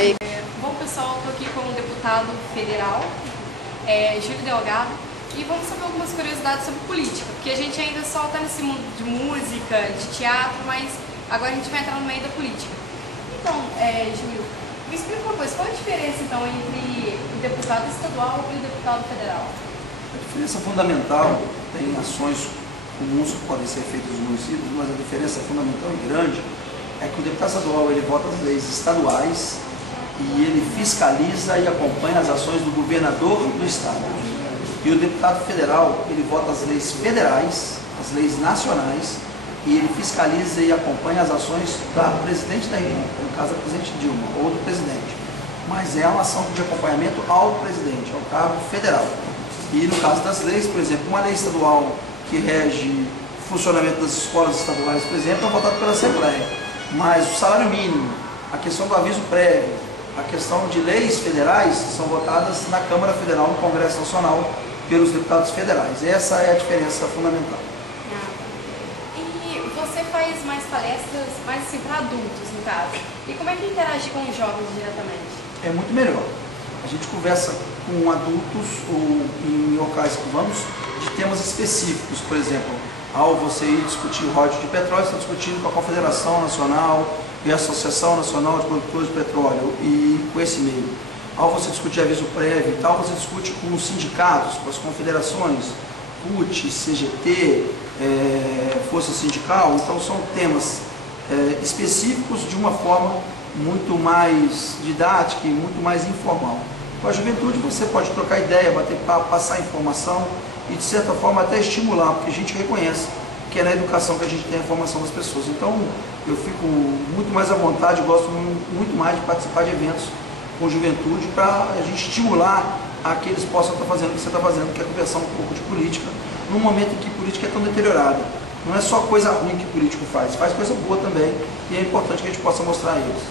Bom, pessoal, estou aqui com o deputado federal, Júlio Delgado, e vamos saber algumas curiosidades sobre política, porque a gente ainda só está nesse mundo de música, de teatro, mas agora a gente vai entrar no meio da política. Então, Júlio, me explica uma coisa, qual a diferença então entre o deputado estadual e o deputado federal? A diferença fundamental, tem ações comuns que podem ser feitas nos municípios, mas a diferença fundamental e grande é que o deputado estadual ele vota as leis estaduais e ele fiscaliza e acompanha as ações do governador do estado. E o deputado federal, ele vota as leis federais, as leis nacionais, e ele fiscaliza e acompanha as ações da presidente da República, no caso a presidente Dilma, ou do presidente. Mas é uma ação de acompanhamento ao presidente, ao cargo federal. E no caso das leis, por exemplo, uma lei estadual que rege o funcionamento das escolas estaduais, por exemplo, é votada pela Assembleia. Mas o salário mínimo, a questão do aviso prévio, a questão de leis federais são votadas na Câmara Federal, no Congresso Nacional, pelos deputados federais. Essa é a diferença fundamental. E você faz mais palestras, mais assim, para adultos, no caso. E como é que interage com os jovens diretamente? É muito melhor. A gente conversa com adultos ou em locais que vamos de temas específicos. Por exemplo, ao você ir discutir o royalties de petróleo, você está discutindo com a Confederação Nacional e a Associação Nacional de Produtores de Petróleo e com esse meio. Ao você discutir aviso prévio e tal, você discute com os sindicatos, com as confederações, CUT, CGT, Força Sindical. Então são temas específicos de uma forma muito mais didática e muito mais informal. Com a juventude você pode trocar ideia, bater papo, passar informação e de certa forma até estimular, porque a gente reconhece que é na educação que a gente tem a formação das pessoas. Então eu fico muito mais à vontade, gosto muito mais de participar de eventos com juventude para a gente estimular a que eles possam estar fazendo o que você está fazendo, que é conversar um pouco de política, num momento em que política é tão deteriorada. Não é só coisa ruim que o político faz coisa boa também, e é importante que a gente possa mostrar a eles.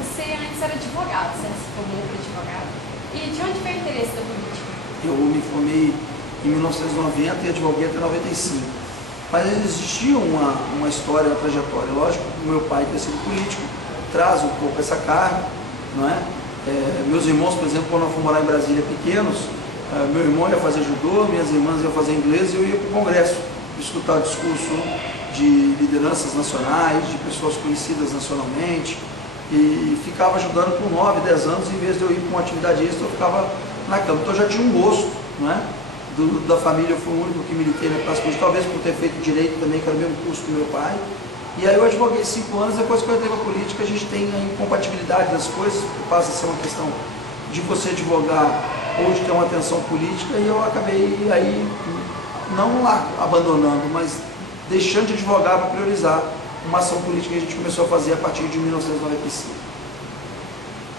Você antes era advogado, você se formou para advogado. E de onde veio o interesse da política? Eu me formei em 1990 e advoguei até 95. Mas existia uma história, uma trajetória. Lógico que o meu pai ter sido político traz um pouco essa carga, não é? Meus irmãos, por exemplo, quando eu fui morar em Brasília pequenos, meu irmão ia fazer judô, minhas irmãs iam fazer inglês e eu ia para o congresso escutar discurso de lideranças nacionais, de pessoas conhecidas nacionalmente, e ficava ajudando por 9, 10 anos, em vez de eu ir para uma atividade extra, eu ficava na cama. Então eu já tinha um gosto, não é? Da família, eu fui o único que militei na classe política, talvez por ter feito direito também, que era o mesmo curso do meu pai. E aí eu advoguei 5 anos, depois que eu entrei para a política, a gente tem a incompatibilidade das coisas, passa a ser uma questão de você advogar ou de ter uma atenção política, e eu acabei aí, não lá abandonando, mas deixando de advogar para priorizar uma ação política que a gente começou a fazer a partir de 1995.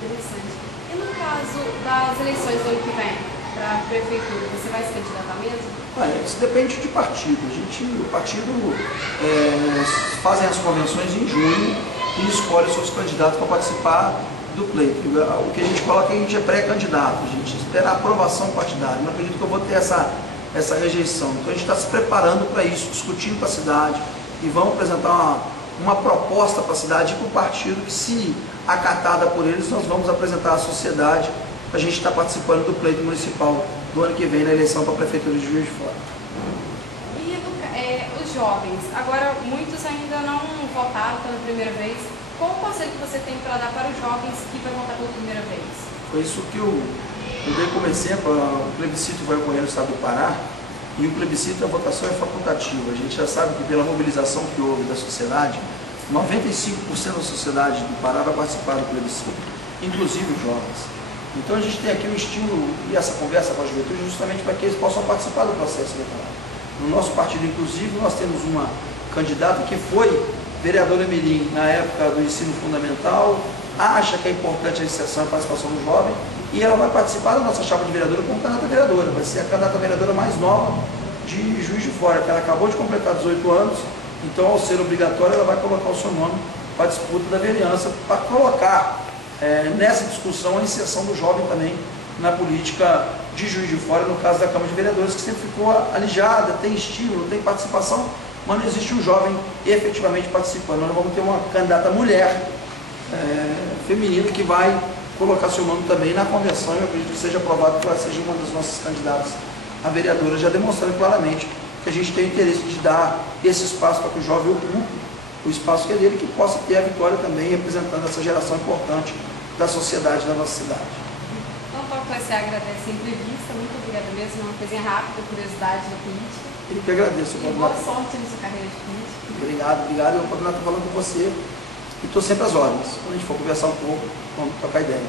Interessante. E no caso das eleições do ano que vem, para a prefeitura, você vai se candidatar mesmo? Olha, isso depende de partido. O partido fazem as convenções em junho e escolhe seus candidatos para participar do pleito. O que a gente coloca é que a gente é pré-candidato, a gente espera a aprovação partidária. Não acredito que eu vou ter essa rejeição. Então a gente está se preparando para isso, discutindo com a cidade e vamos apresentar uma proposta para a cidade e para o partido que, se acatada por eles, nós vamos apresentar à sociedade. A gente está participando do pleito municipal do ano que vem na eleição para a Prefeitura de Juiz de Fora. E os jovens, agora muitos ainda não votaram pela primeira vez. Qual o conselho que você tem para dar para os jovens que vão votar pela primeira vez? Foi isso que eu dei como exemplo. O plebiscito vai ocorrer no estado do Pará, e o plebiscito, a votação é facultativa. A gente já sabe que pela mobilização que houve da sociedade, 95% da sociedade do Pará vai participar do plebiscito, inclusive os jovens. Então a gente tem aqui um estímulo e essa conversa com a juventude justamente para que eles possam participar do processo eleitoral. No nosso partido, inclusive, nós temos uma candidata que foi vereadora mirim na época do ensino fundamental, acha que é importante a inserção e a participação do jovem, e ela vai participar da nossa chapa de vereadora como candidata vereadora. Vai ser a candidata vereadora mais nova de Juiz de Fora, que ela acabou de completar 18 anos, então ao ser obrigatório ela vai colocar o seu nome para a disputa da vereança, para colocar nessa discussão a inserção do jovem também na política de Juiz de Fora, no caso da Câmara de Vereadores, que sempre ficou alijada, tem estímulo, tem participação, mas não existe um jovem efetivamente participando. Nós vamos ter uma candidata mulher feminina que vai colocar seu nome também na convenção. Eu acredito que seja aprovado, que ela seja uma das nossas candidatas a vereadora, já demonstrando claramente que a gente tem interesse de dar esse espaço para que o jovem ocupe o espaço que é dele, que possa ter a vitória também, representando essa geração importante da sociedade da nossa cidade. Então, Dr. você agradece a entrevista, muito obrigada mesmo, uma coisinha rápida, curiosidade da política. Eu que agradeço. E boa sorte na sua carreira de política. Obrigado. Eu vou continuar falando com você e estou sempre às ordens. Quando a gente for conversar um pouco, vamos trocar ideia.